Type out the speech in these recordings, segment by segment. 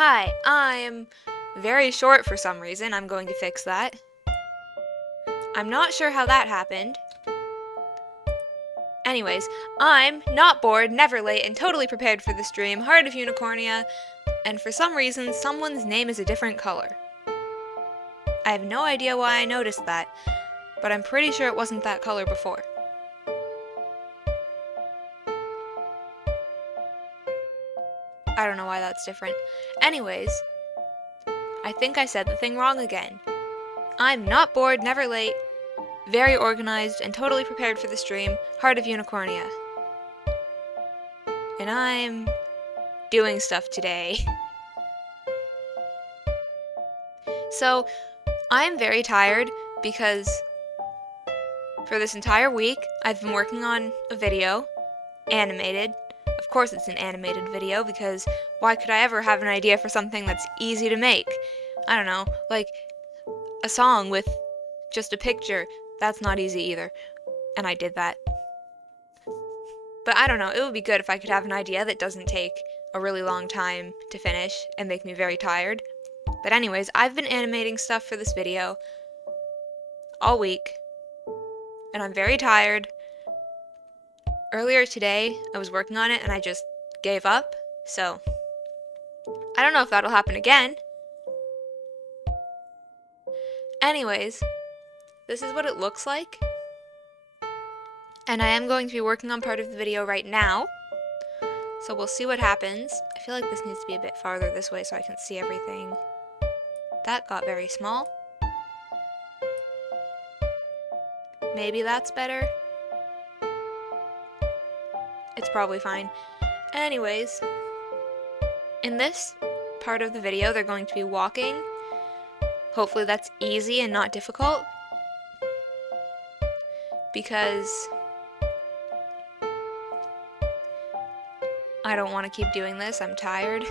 Hi, I'm very short for some reason. I'm going to fix that. I'm not sure how that happened. Anyways, I'm not bored, never late, and totally prepared for the stream, Heart of Unicornia, and for some reason, someone's name is a different color. I have no idea why I noticed that, but I'm pretty sure it wasn't that color before. I don't know why that's different. Anyways, I think I said the thing wrong again. I'm not bored, never late, very organized, and totally prepared for the stream, Heart of Unicornia. And I'm doing stuff today. So, I'm very tired because for this entire week, I've been working on a video, animated. Of course it's an animated video because why could I ever have an idea for something that's easy to make? I don't know, like a song with just a picture. That's not easy either. And I did that. But I don't know, it would be good if I could have an idea that doesn't take a really long time to finish and make me very tired. But anyways, I've been animating stuff for this video all week, and I'm very tired. Earlier today, I was working on it and I just gave up, so I don't know if that'll happen again. Anyways, this is what it looks like. And I am going to be working on part of the video right now, so we'll see what happens. I feel like this needs to be a bit farther this way so I can see everything. That got very small. Maybe that's better. It's probably fine. Anyways, in this part of the video, they're going to be walking. Hopefully that's easy and not difficult, because I don't want to keep doing this. I'm tired.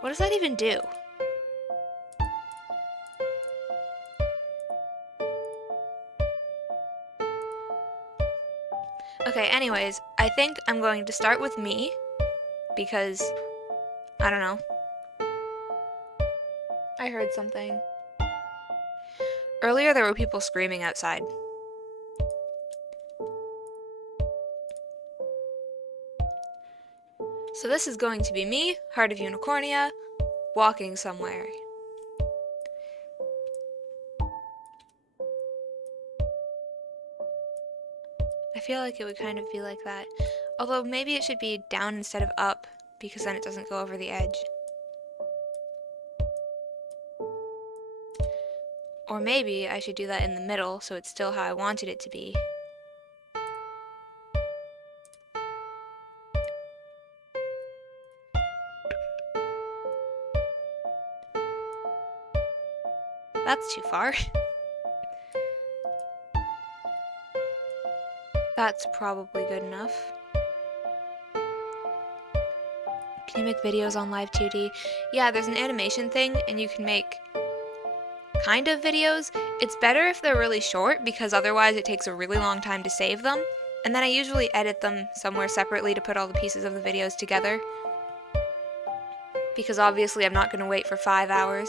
What does that even do? Okay, anyways, I think I'm going to start with me, because, I don't know. I heard something. Earlier there were people screaming outside. So this is going to be me, Heart of Unicornia, walking somewhere. I feel like it would kind of be like that. Although maybe it should be down instead of up, because then it doesn't go over the edge. Or maybe I should do that in the middle, so it's still how I wanted it to be. That's too far. That's probably good enough. Can you make videos on Live 2D? Yeah, there's an animation thing, and you can make kind of videos. It's better if they're really short, because otherwise it takes a really long time to save them. And then I usually edit them somewhere separately to put all the pieces of the videos together. Because obviously I'm not going to wait for 5 hours.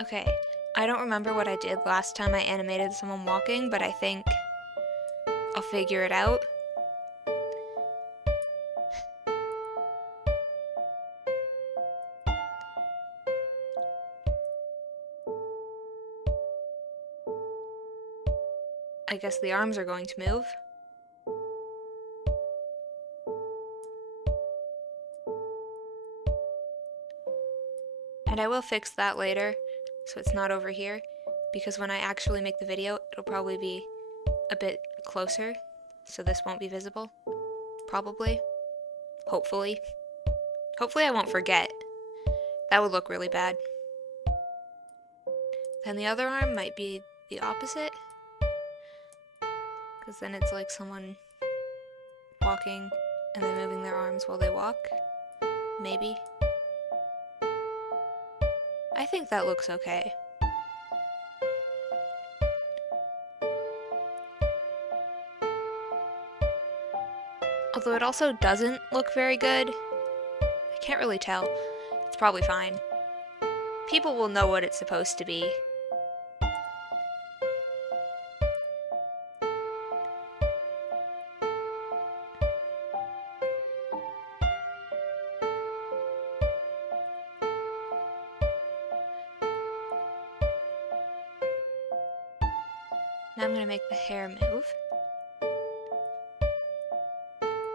Okay, I don't remember what I did last time I animated someone walking, but I think I'll figure it out. I guess the arms are going to move. And I will fix that later, so it's not over here, because when I actually make the video, it'll probably be a bit closer, so this won't be visible. Probably. Hopefully. Hopefully I won't forget. That would look really bad. Then the other arm might be the opposite, because then it's like someone walking and then moving their arms while they walk. Maybe. I think that looks okay. Although it also doesn't look very good. I can't really tell. It's probably fine. People will know what it's supposed to be. Now I'm going to make the hair move.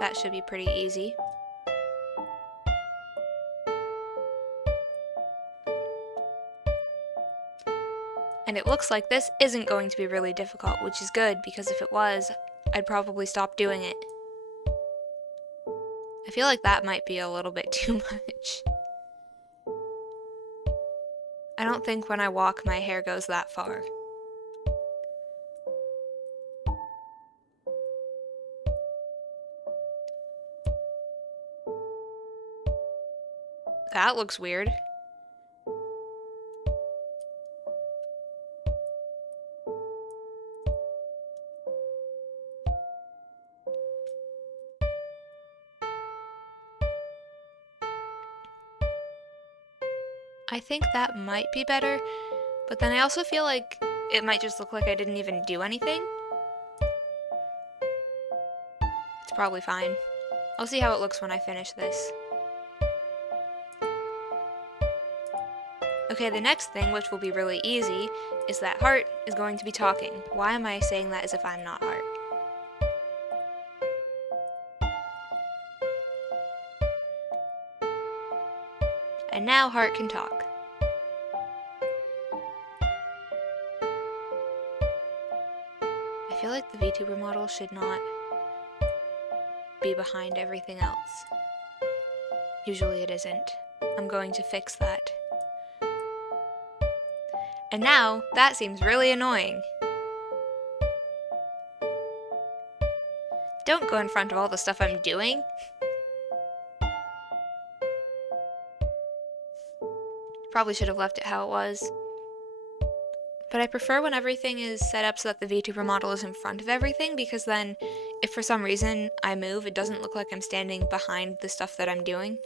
That should be pretty easy. And it looks like this isn't going to be really difficult, which is good, because if it was, I'd probably stop doing it. I feel like that might be a little bit too much. I don't think when I walk my hair goes that far. That looks weird. I think that might be better, but then I also feel like it might just look like I didn't even do anything. It's probably fine. I'll see how it looks when I finish this. Okay, the next thing, which will be really easy, is that Heart is going to be talking. Why am I saying that as if I'm not Heart? And now Heart can talk. I feel like the Vtuber model should not be behind everything else. Usually it isn't. I'm going to fix that. And now, that seems really annoying. Don't go in front of all the stuff I'm doing. Probably should have left it how it was. But I prefer when everything is set up so that the Vtuber model is in front of everything, because then, if for some reason I move, it doesn't look like I'm standing behind the stuff that I'm doing.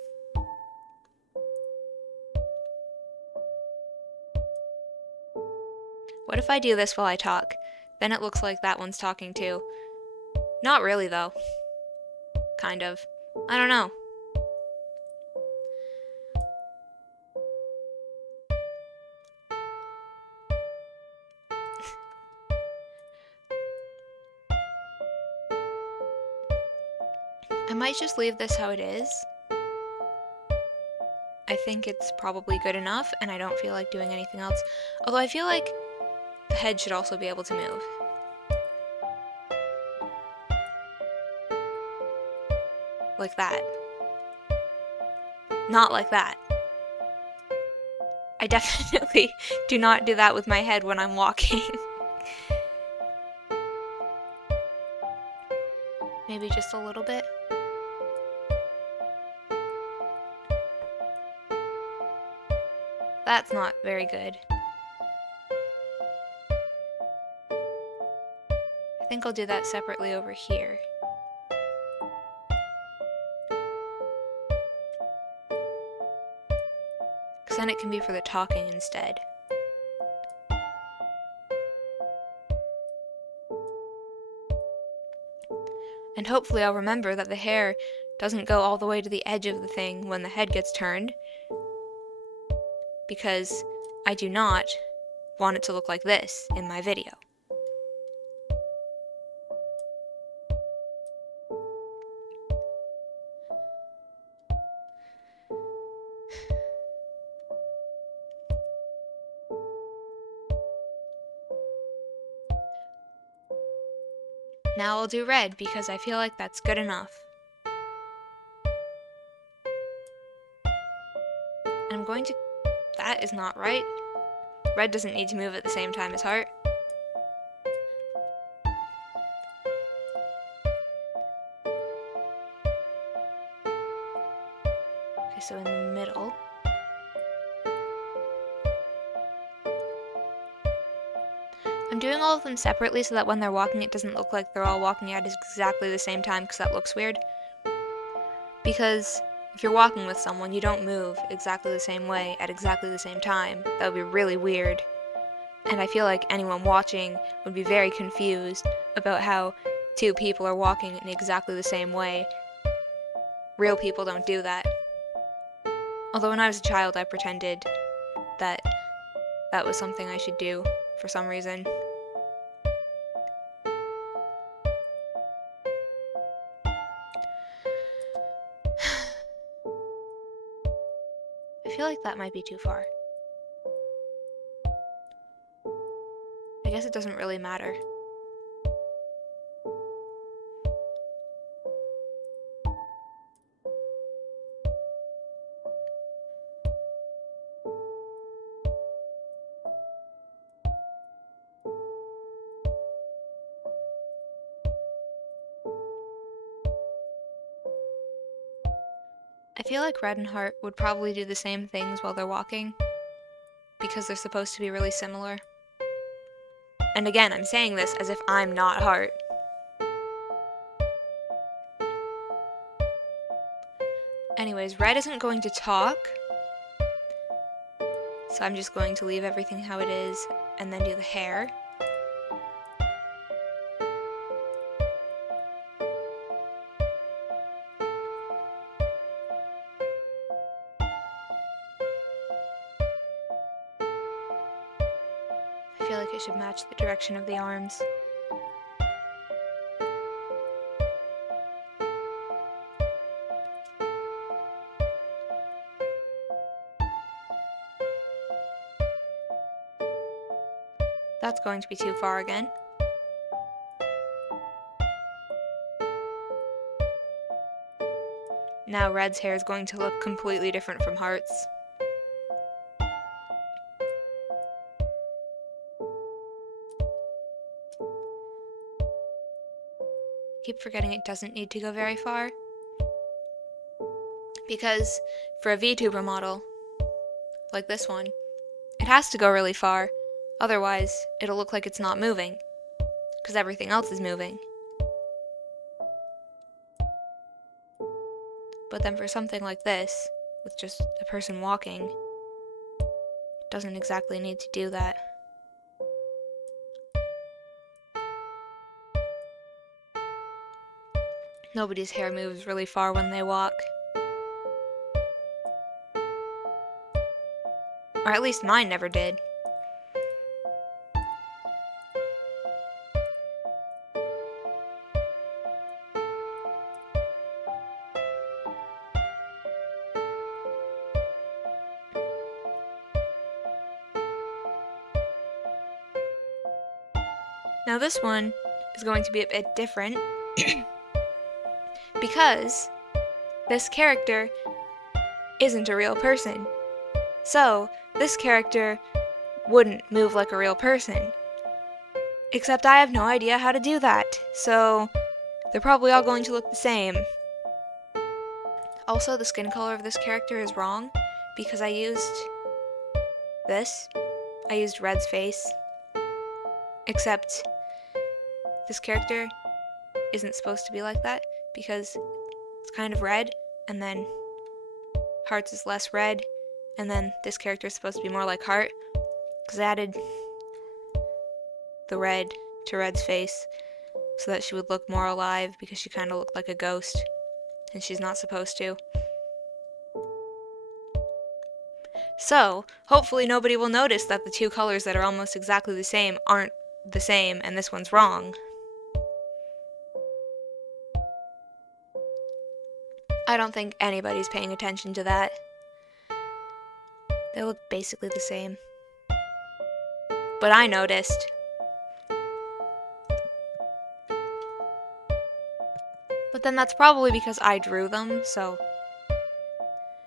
What if I do this while I talk? Then it looks like that one's talking too. Not really, though. Kind of. I don't know. I might just leave this how it is. I think it's probably good enough, and I don't feel like doing anything else. Although I feel like the head should also be able to move. Like that. Not like that. I definitely do not do that with my head when I'm walking. Maybe just a little bit. That's not very good. I think I'll do that separately over here. Because then it can be for the talking instead. And hopefully I'll remember that the hair doesn't go all the way to the edge of the thing when the head gets turned. Because I do not want it to look like this in my video. Now I'll do red because I feel like that's good enough. I'm going to... That is not right. Red doesn't need to move at the same time as Heart. Okay, so in the middle. doing all of them separately so that when they're walking it doesn't look like they're all walking at exactly the same time, because that looks weird. Because if you're walking with someone, you don't move exactly the same way at exactly the same time. That would be really weird. And I feel like anyone watching would be very confused about how two people are walking in exactly the same way. Real people don't do that. Although when I was a child, I pretended that that was something I should do for some reason. I feel like that might be too far. I guess it doesn't really matter. I feel like Red and Heart would probably do the same things while they're walking, because they're supposed to be really similar. And again, I'm saying this as if I'm not Heart. Anyways, Red isn't going to talk, so I'm just going to leave everything how it is and then do the hair. I feel like it should match the direction of the arms. That's going to be too far again. Now Red's hair is going to look completely different from Heart's. Keep forgetting it doesn't need to go very far. Because for a Vtuber model, like this one, it has to go really far. Otherwise, it'll look like it's not moving, because everything else is moving. But then for something like this, with just a person walking, it doesn't exactly need to do that. Nobody's hair moves really far when they walk. Or at least mine never did. Now this one is going to be a bit different because this character isn't a real person. So this character wouldn't move like a real person. Except I have no idea how to do that, so they're probably all going to look the same. Also, the skin color of this character is wrong because I used this. I used Red's face. Except this character isn't supposed to be like that because it's kind of red, and then Heart's is less red, and then this character is supposed to be more like Heart because I added the red to Red's face so that she would look more alive because she kind of looked like a ghost, and she's not supposed to. So, hopefully nobody will notice that the two colors that are almost exactly the same aren't the same, and this one's wrong. I don't think anybody's paying attention to that. They look basically the same. But I noticed. But then that's probably because I drew them, so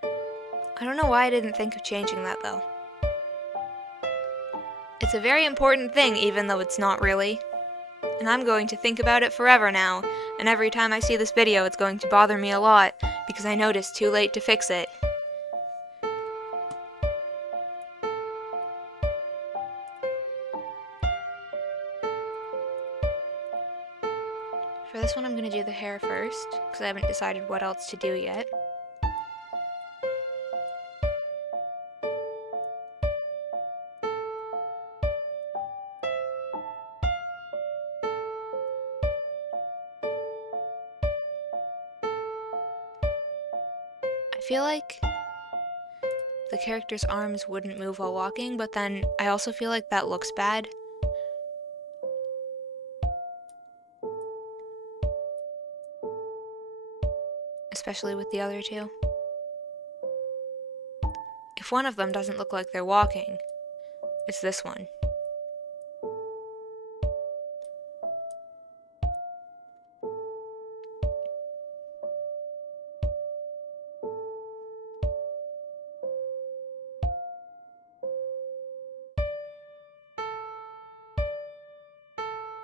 I don't know why I didn't think of changing that though. It's a very important thing, even though it's not really. And I'm going to think about it forever now, and every time I see this video it's going to bother me a lot, because I noticed too late to fix it. this one I'm going to do the hair first, because I haven't decided what else to do yet. I feel like the character's arms wouldn't move while walking, but then I also feel like that looks bad. Especially with the other two. If one of them doesn't look like they're walking, it's this one.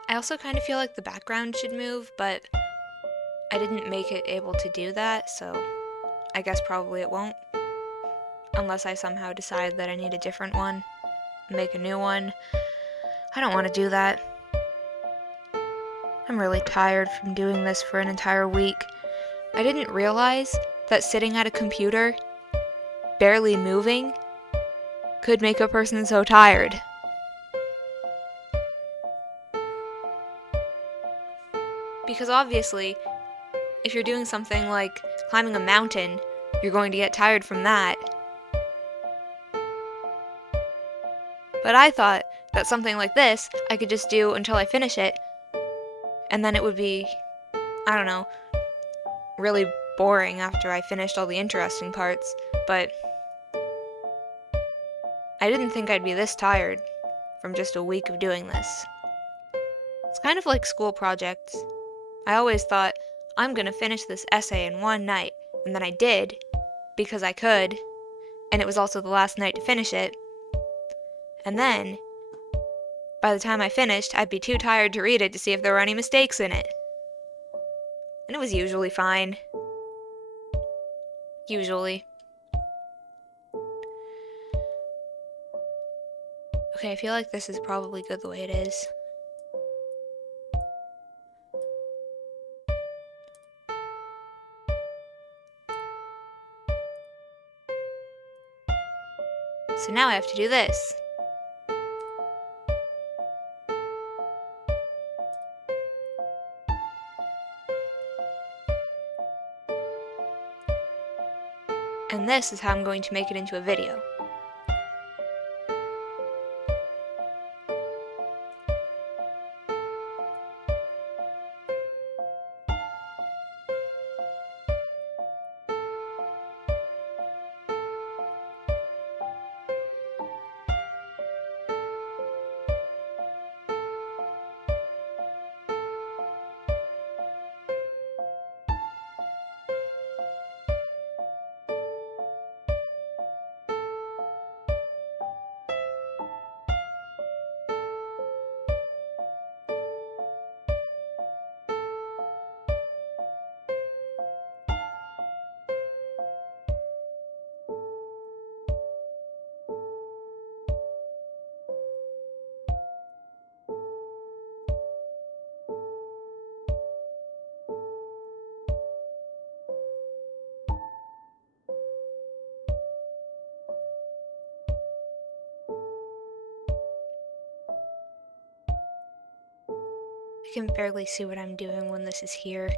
I also kind of feel like the background should move, but I didn't make it able to do that, so I guess probably it won't. Unless I somehow decide that I need a different one, make a new one. I don't want to do that. I'm really tired from doing this for an entire week. I didn't realize that sitting at a computer, barely moving, could make a person so tired. Because obviously, if you're doing something like climbing a mountain, you're going to get tired from that. But I thought that something like this I could just do until I finish it, and then it would be, I don't know, really boring after I finished all the interesting parts, but I didn't think I'd be this tired from just a week of doing this. It's kind of like school projects. I always thought, I'm gonna finish this essay in one night, and then I did, because I could, and it was also the last night to finish it. And then, by the time I finished, I'd be too tired to read it to see if there were any mistakes in it. And it was usually fine. Usually. Okay, I feel like this is probably good the way it is. So now I have to do this. And this is how I'm going to make it into a video. I can barely see what I'm doing when this is here.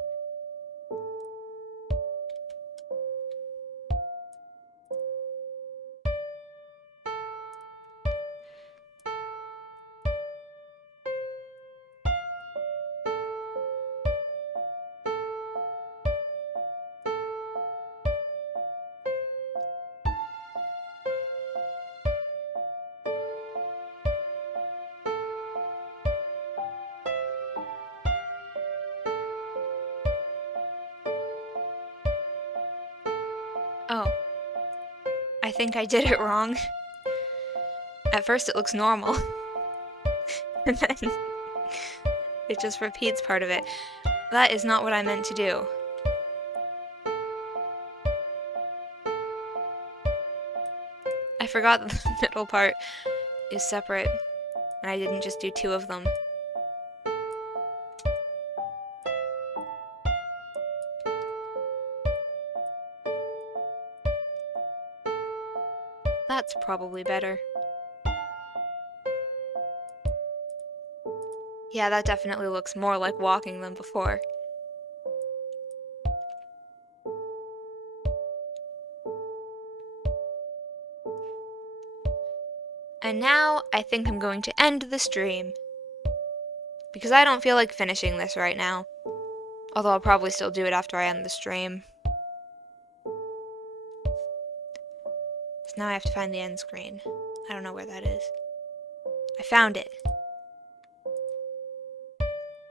Oh, I think I did it wrong. At first it looks normal, and then it just repeats part of it. That is not what I meant to do. I forgot that the middle part is separate, and I didn't just do two of them. That's probably better. Yeah, that definitely looks more like walking than before. And now, I think I'm going to end the stream. Because I don't feel like finishing this right now. Although I'll probably still do it after I end the stream. So now I have to find the end screen. I don't know where that is. I found it.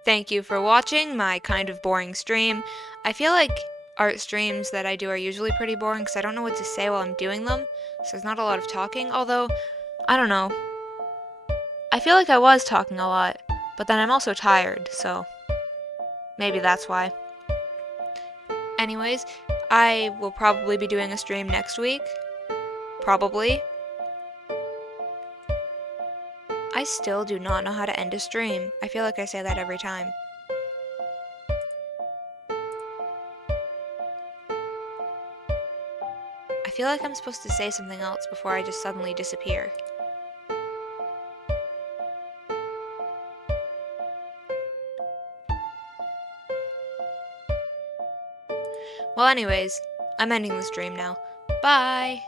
Thank you for watching my kind of boring stream. I feel like art streams that I do are usually pretty boring because I don't know what to say while I'm doing them. So there's not a lot of talking, although, I don't know. I feel like I was talking a lot, but then I'm also tired, so maybe that's why. Anyways, I will probably be doing a stream next week. Probably. I still do not know how to end a stream. I feel like I say that every time. I feel like I'm supposed to say something else before I just suddenly disappear. Well, anyways, I'm ending the stream now. Bye!